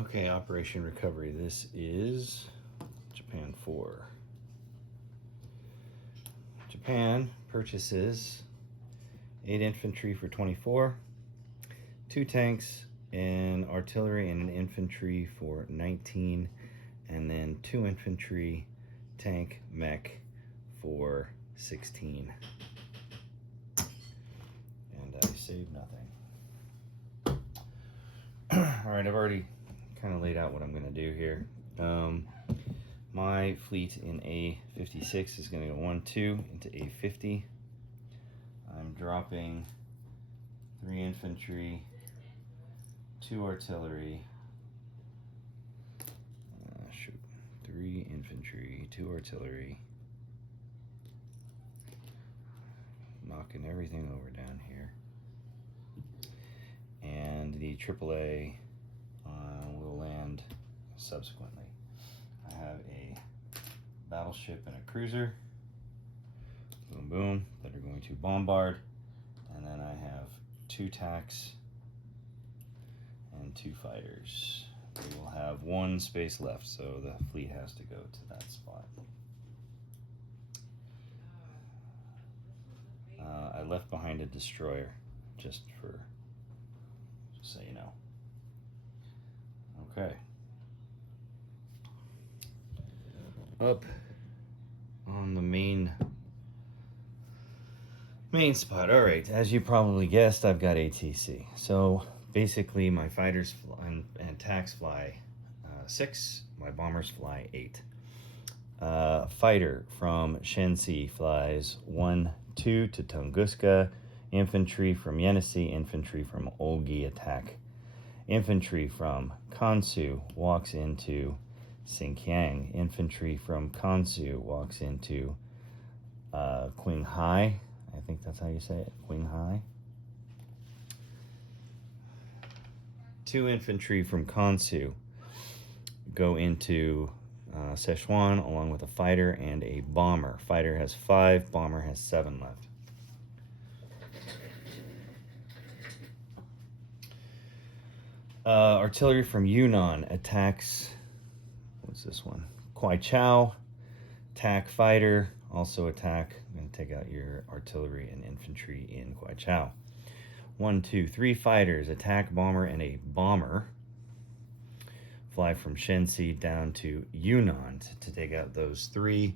Okay, Operation Recovery. This is Japan 4. Japan purchases 8 infantry for 24, 2 tanks, and artillery and an infantry for 19, and then 2 infantry, tank, mech for 16. And I saved nothing. Alright, I've already kind of laid out what I'm going to do here. My fleet in A56 is going to go 1-2 into A50. I'm dropping 3 infantry, 2 artillery, 3 infantry, 2 artillery, knocking everything over down here, and the AAA will land subsequently. I have a battleship and a cruiser, boom boom, that are going to bombard, and then I have 2 tacks and 2 fighters. We will have 1 space left, so the fleet has to go to that spot. I left behind a destroyer, just so you know. Okay. Up on the main spot. All right, as you probably guessed, I've got ATC. So basically my fighters and tacks fly 6, my bombers fly 8. Fighter from Shensi flies 1-2 to Tunguska. Infantry from Yenisei, infantry from Olgi attack. Infantry from Kansu walks into Xinjiang. Infantry from Kansu walks into Qinghai. I think that's how you say it, Qinghai. 2 infantry from Kansu go into Sichuan along with a fighter and a bomber. Fighter has 5, bomber has 7 left. Artillery from Yunnan attacks, what's this one? Kuaichao, attack fighter, also attack. I'm going to take out your artillery and infantry in Kuaichao. 1, 2, 3 fighters, attack bomber and a bomber, fly from Shensi down to Yunnan to take out those 3.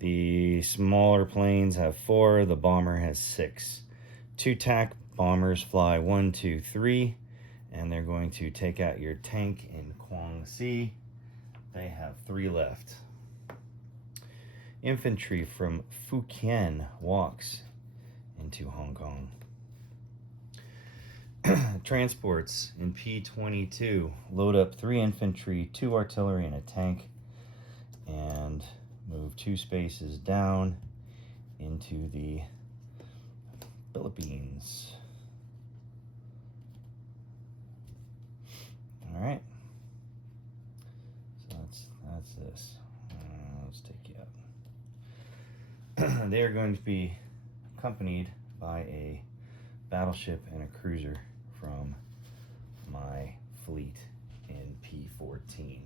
The smaller planes have 4, the bomber has 6. 2 attack bombers fly 1, 2, 3, and they're going to take out your tank in Guangxi. They have 3 left. Infantry from Fujian walks into Hong Kong. Transports in P22 load up 3 infantry, 2 artillery, and a tank, and move 2 spaces down into the Philippines. All right, so that's this. Let's take you up. They are going to be accompanied by a battleship and a cruiser from my fleet in P14.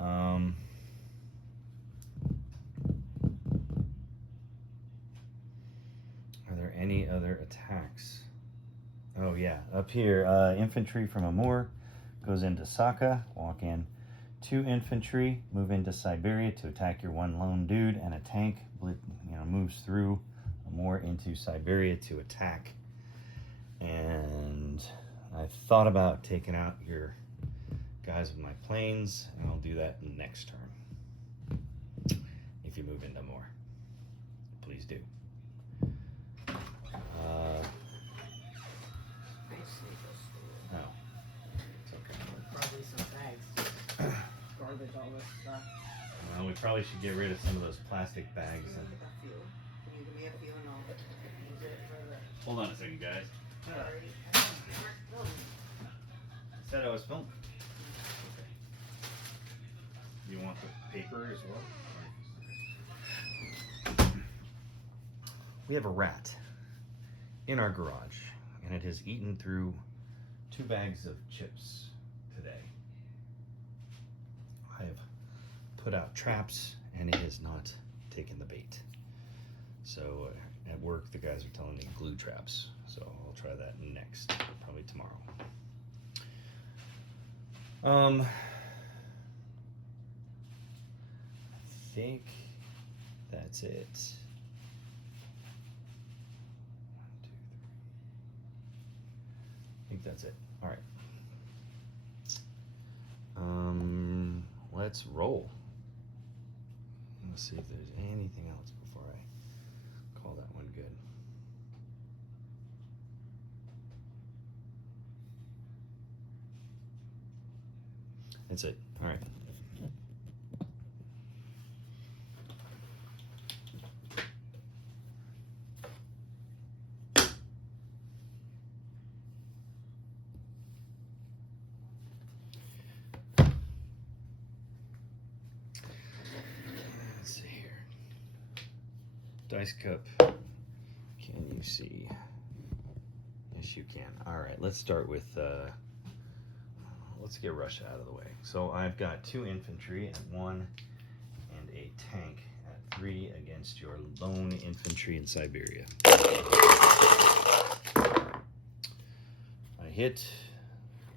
Are there any other attacks? Oh yeah, up here, infantry from Amur goes into Saka, walk in. 2 infantry move into Siberia to attack your 1 lone dude, and a tank moves through Amur into Siberia to attack. And I thought about taking out your guys with my planes, and I'll do that next turn. If you move into Amur, please do. All this stuff. Well, we probably should get rid of some of those plastic bags. Can you give me a few and I'll use it for the... Hold on a second, guys. I said I was filming. You want the paper as well? We have a rat, in our garage, and it has eaten through 2 bags of chips today. I have put out traps, and it has not taken the bait. So at work, the guys are telling me glue traps. So I'll try that next, probably tomorrow. I think that's it. 1, 2, 3. I think that's it. All right. Let's roll. Let's see if there's anything else before I call that one good. That's it. All right. Let's see here. Dice cup. Can you see? Yes, you can. All right. Let's start with. Let's get Russia out of the way. So I've got 2 infantry at 1 and a tank at 3 against your lone infantry in Siberia. I hit,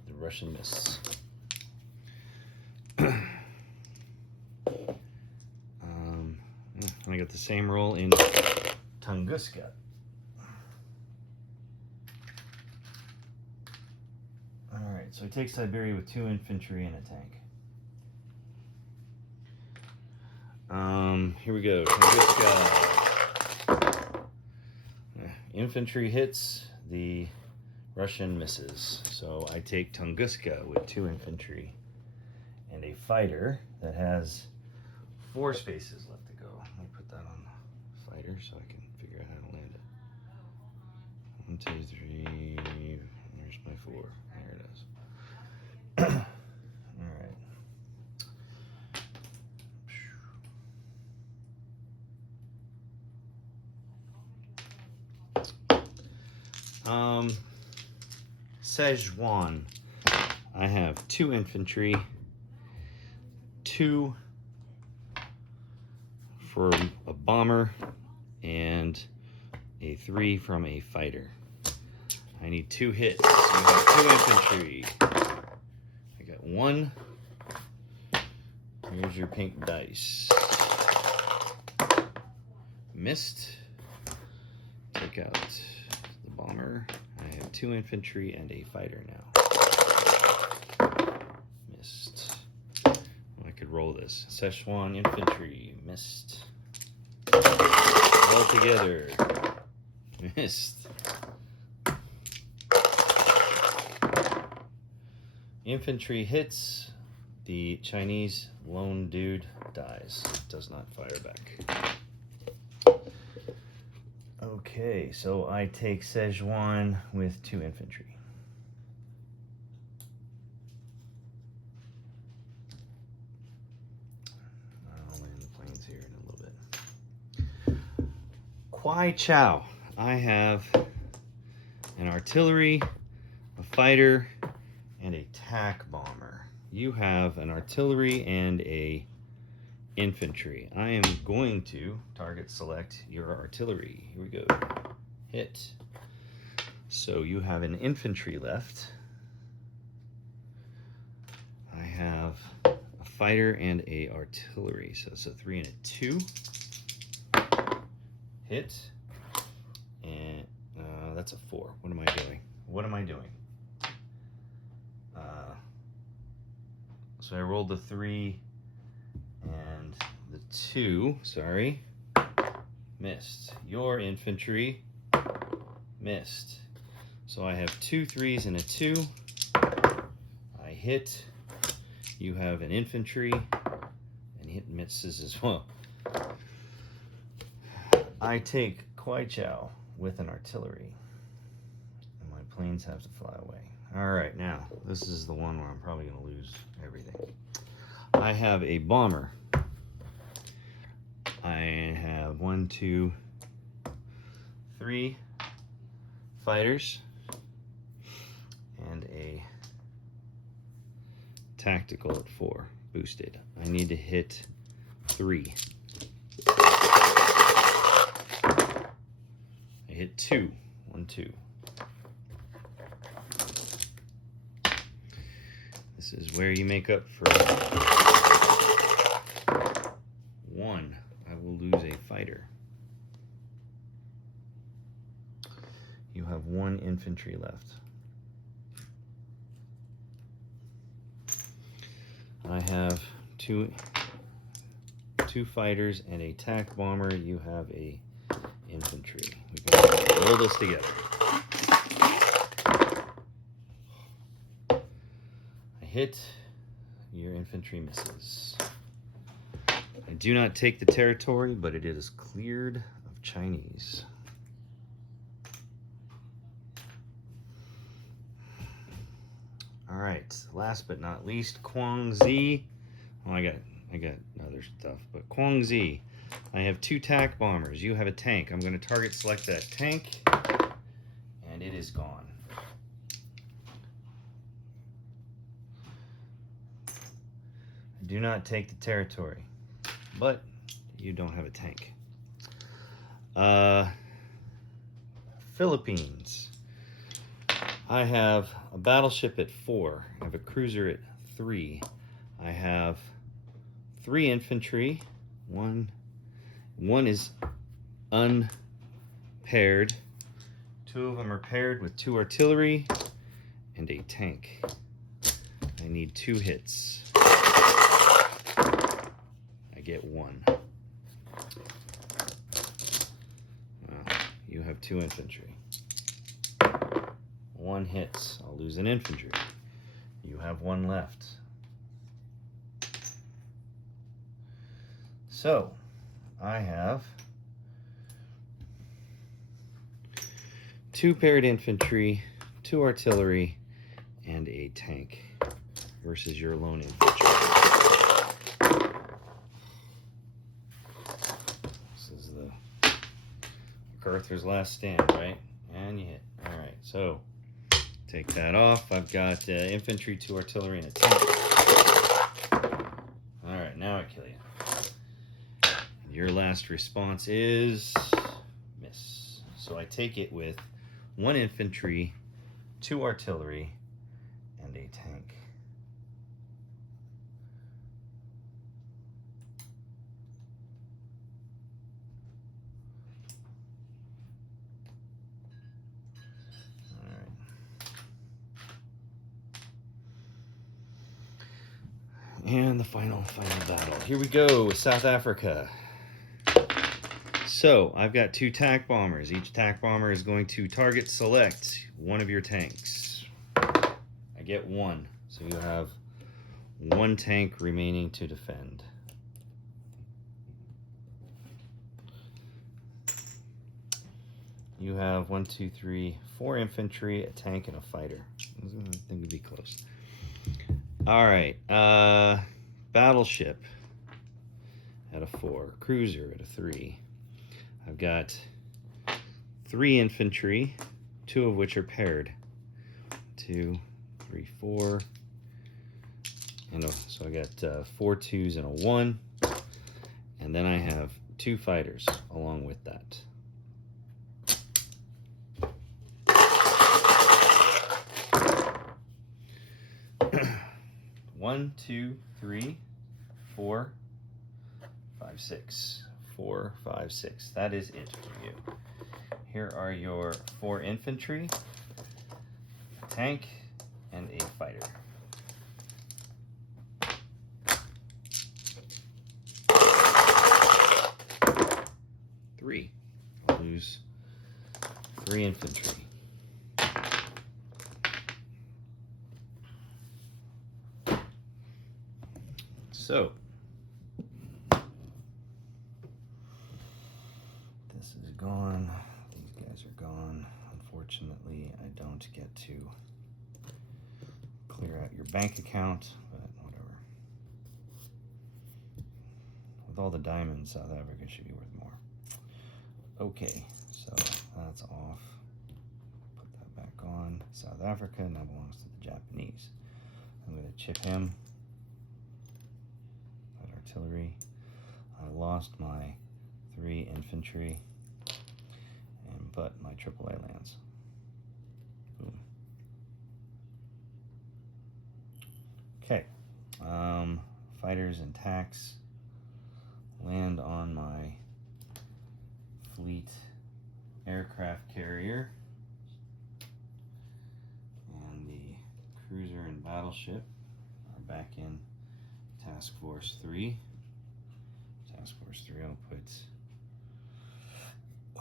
the Russian miss. I got the same roll in Tunguska. Alright, so I take Siberia with 2 infantry and a tank. Here we go. Tunguska. Infantry hits, the Russian misses. So I take Tunguska with 2 infantry and a fighter that has 4 spaces left to go. Let me put that on the fighter so I can figure out how to land it. 1, 2, 3. There's my 4. There it is. All right. Szechuan. I have 2 infantry, 2 for a bomber, and a 3 from a fighter. I need 2 hits. You have 2 infantry. I got 1. Here's your pink dice. Missed. Take out the bomber. I have 2 infantry and a fighter now. Missed. Oh, I could roll this. Szechuan infantry. Missed. All together. Missed. Infantry hits. The Chinese lone dude dies. Does not fire back. Okay, so I take Szechuan with 2 infantry. I'll land the planes here in a little bit. Kwai Chao. I have an artillery, a fighter, and a tac bomber. You have an artillery and a infantry. I am going to target select your artillery. Here we go. Hit. So you have an infantry left. I have a fighter and a artillery. So it's a 3 and a 2. Hit. And that's a 4. What am I doing? What am I doing? So I rolled the 3 and the 2, sorry, missed. Your infantry missed. So I have 2 3s and a 2. I hit. You have an infantry, and hit misses as well. I take Kwai Chao with an artillery, and my planes have to fly away. All right, now this is the one where I'm probably going to lose everything. I have a bomber. I have 1, 2, 3, fighters and a tactical at 4 boosted. I need to hit 3. I hit 2. 1, 2. This is where you make up for 1. I will lose a fighter. You have 1 infantry left. I have two fighters and a tac bomber. You have a infantry. We can roll this together. I hit. Your infantry misses. I do not take the territory, but it is cleared of Chinese. All right, last but not least, Guangxi. Oh, I got other stuff, but Guangxi. I have 2 tac bombers. You have a tank. I'm going to target select that tank, and it is gone. I do not take the territory, but you don't have a tank. Philippines. I have a battleship at 4. I have a cruiser at 3. I have 3 infantry. One is unpaired. 2 of them are paired with 2 artillery and a tank. I need 2 hits. I get 1. Well, you have 2 infantry. 1 hits. I'll lose an infantry. You have 1 left. So, I have 2 paired infantry, 2 artillery, and a tank versus your lone infantry. This is the MacArthur's last stand, right? And you hit. All right, so take that off. I've got infantry, 2 artillery, and a tank. All right, now I kill you. Your last response is miss. So I take it with 1 infantry, 2 artillery, and a tank. All right. And the final battle. Here we go with South Africa. So I've got 2 tac bombers. Each tac bomber is going to target select one of your tanks. I get 1. So you have 1 tank remaining to defend. You have 1, 2, 3, 4 infantry, a tank, and a fighter. I think it'd be close. All right, battleship at a 4, cruiser at a 3. I've got 3 infantry, 2 of which are paired. 2, 3, 4, and so I got 4 2s and a 1, and then I have 2 fighters along with that. 1, 2, 3, 4, 5, 6. 4, 5, 6. That is it for you. Here are your 4 infantry, a tank, and a fighter. Three. I'll lose 3 infantry. So this is gone. These guys are gone. Unfortunately, I don't get to clear out your bank account, but whatever. With all the diamonds, South Africa should be worth more. Okay, so that's off. South Africa, now belongs to the Japanese. I'm going to chip him. That artillery. I lost my 3 infantry, but my AAA lands. Boom. Okay. Fighters and tacks land on my fleet aircraft carrier, and the cruiser and battleship are back in Task Force 3. Task Force 3, I'll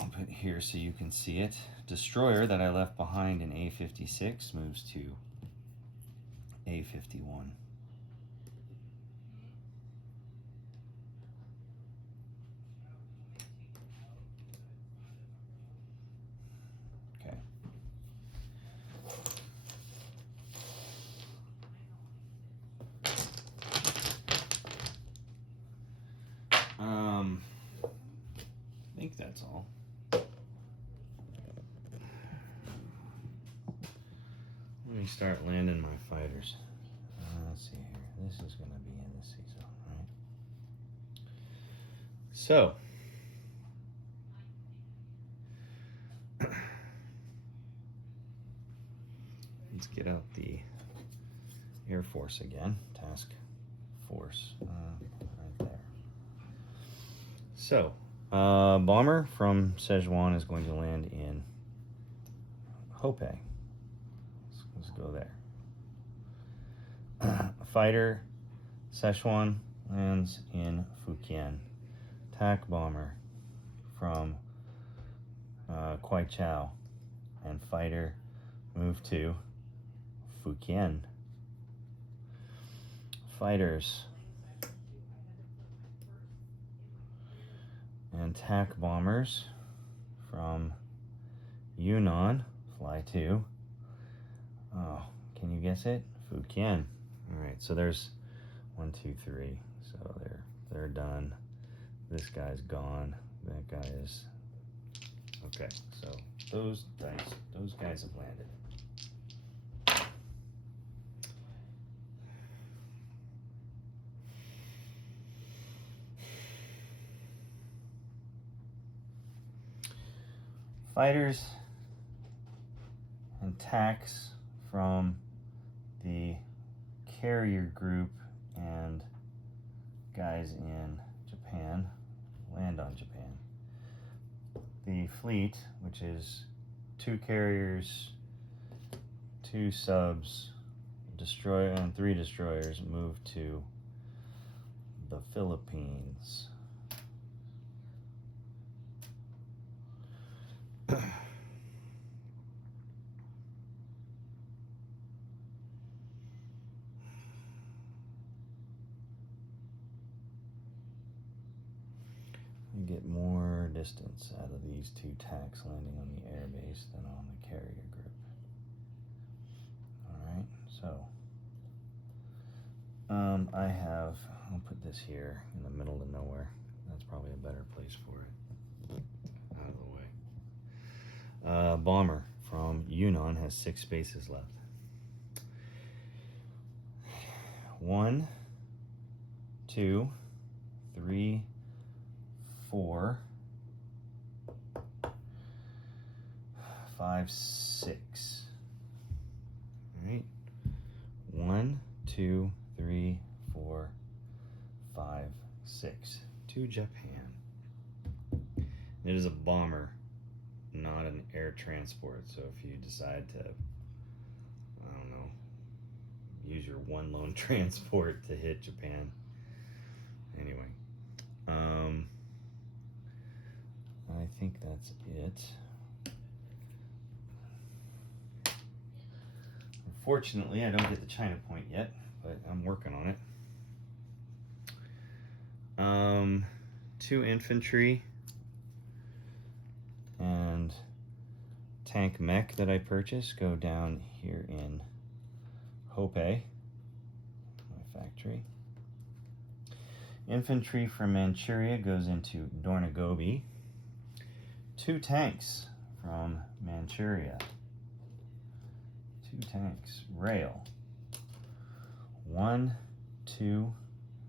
put here so you can see it. Destroyer that I left behind in A56 moves to A51. Okay. I think that's all. Let me start landing my fighters. Let's see here. This is going to be in the sea zone, right? So, let's get out the Air Force again. Task Force, right there. So, bomber from Szechuan is going to land in Hope. Let's go there. Fighter Szechuan lands in Fujian. Attack bomber from Kwaichao, and fighter move to Fujian. Fighters and attack bombers from Yunnan fly to, oh, can you guess it? Fujian. All right, so there's 1, 2, 3. So they're done. This guy's gone. That guy is okay. So those guys have landed. Fighters and tacks from the carrier group and guys in Japan land on Japan. The fleet, which is 2 carriers, 2 subs, destroyer, and 3 destroyers, move to the Philippines. You get more distance out of these 2 tacks landing on the airbase than on the carrier group. Alright, so I'll put this here in the middle of nowhere. That's probably a better place for it. Out of the way. Bomber from Yunnan has 6 spaces left. 1, 2, 3, 4, 5, 6. All right. 1, 2, 3, 4, 5, 6. To Japan. It is a bomber, not an air transport. So if you decide to, I don't know, use your 1 lone transport to hit Japan. Anyway. I think that's it. Unfortunately, I don't get the China point yet, but I'm working on it. 2 infantry and tank mech that I purchased go down here in Hope, my factory. Infantry from Manchuria goes into Dornagobi. 2 tanks from Manchuria 2 tanks. Rail. 1, 2,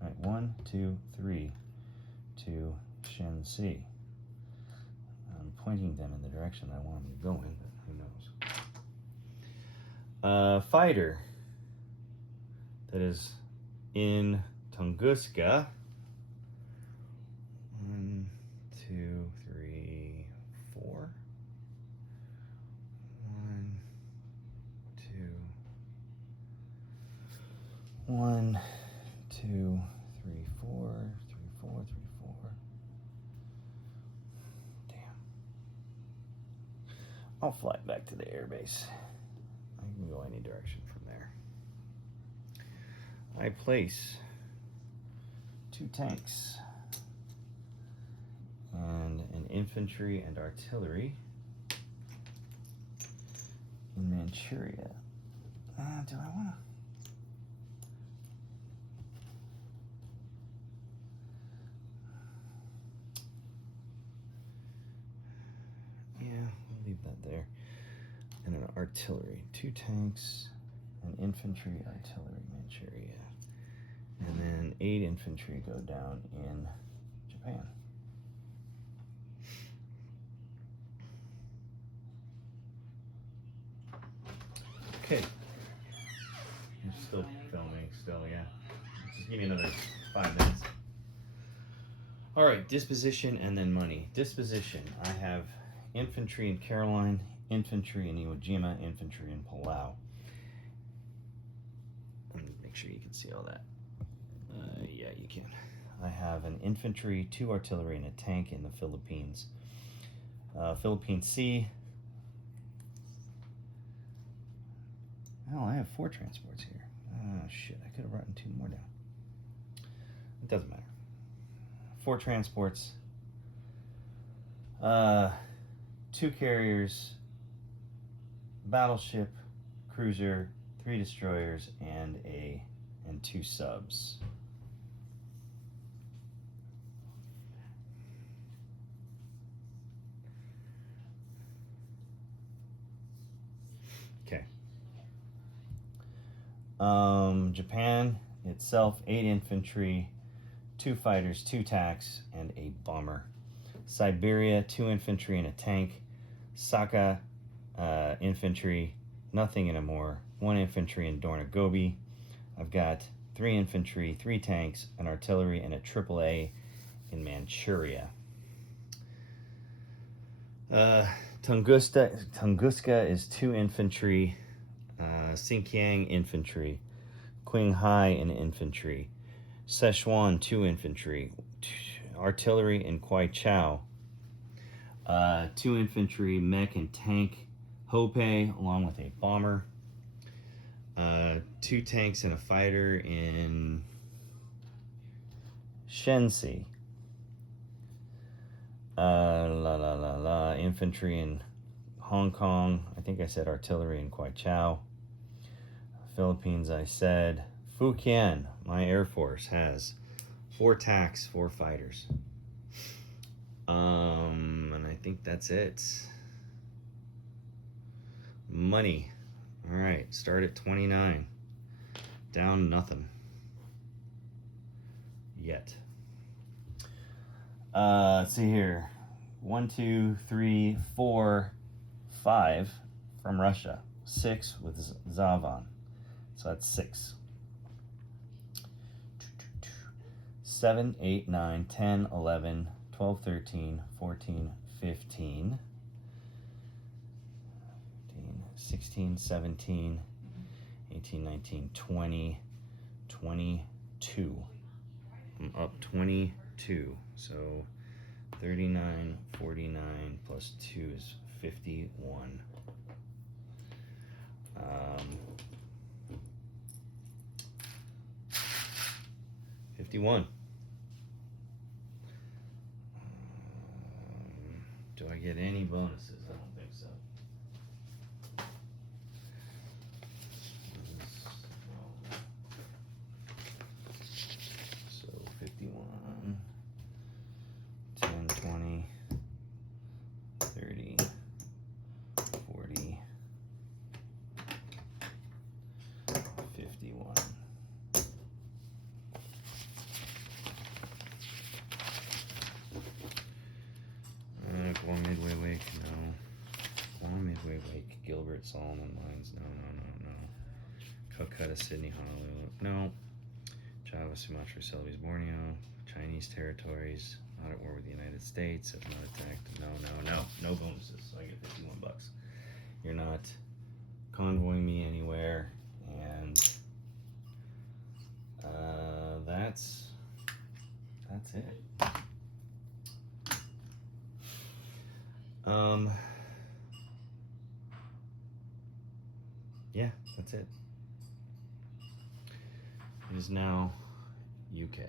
right, 1, 2, 3 to Shensi. I'm pointing them in the direction I want them to go in, but who knows. Fighter that is in Tunguska. 1, 2, 3, 4. 1, 2. 1, 2, 3, 4, 3, 4, 3, 4. Damn. I'll fly back to the airbase. I can go any direction from there. I place 2 tanks and an infantry and artillery in Manchuria. Do I want to? Yeah, we'll leave that there. And an artillery. 2 tanks, an infantry, artillery, Manchuria. And then 8 infantry go down in Japan. Okay. I'm still filming, yeah. Just give me another 5 minutes. All right, disposition and then money. Disposition, I have infantry in Caroline, infantry in Iwo Jima, infantry in Palau. Let me make sure you can see all that. Yeah, you can. I have an infantry, 2 artillery, and a tank in the Philippines. Philippine Sea. Oh, I have 4 transports here. Oh, shit. I could have written 2 more down. It doesn't matter. 4 transports. 2 carriers. Battleship. Cruiser. 3 destroyers. And 2 subs. Okay. Japan itself, 8 infantry, 2 fighters, 2 tanks, and a bomber. Siberia, 2 infantry and a tank. Saka, infantry, nothing anymore. 1 infantry in Dornogobi. I've got 3 infantry, 3 tanks, an artillery, and a AAA in Manchuria. Tunguska is 2 infantry, Xinjiang infantry, Qinghai in infantry, Sichuan 2 infantry, artillery in Kwaichao, 2 infantry, mech and tank, Hope along with a bomber, 2 tanks and a fighter in Shensi. Infantry in Hong Kong. I think I said artillery in Kwaichao. Philippines, I said. Fujian, my Air Force, has 4 tanks, 4 fighters. And I think that's it. Money. All right, start at 29. Down nothing. Yet. Let's see here. 1, 2, 3, 4, 5 from Russia. 6 with Zavan. So that's 6. 7, 8, 9, 10, 11, 12, 13, 14, 15, 16, 17, 18, 19, 20, 22. I'm up 22. So 39, 49 plus 2 is 51. 51. Do I get any bonuses? I don't think so. So 51, 10, 20, 30, 40, Wake, no. Guam, Midway, Wake, Gilbert, Solomon, Mines, no. Calcutta, Sydney, Honolulu, no. Java, Sumatra, Celebes, Borneo, Chinese territories, not at war with the United States, have not attacked, no bonuses, so I get 51 bucks. You're not convoying me anywhere, and that's it. Yeah, that's it. It is now UK.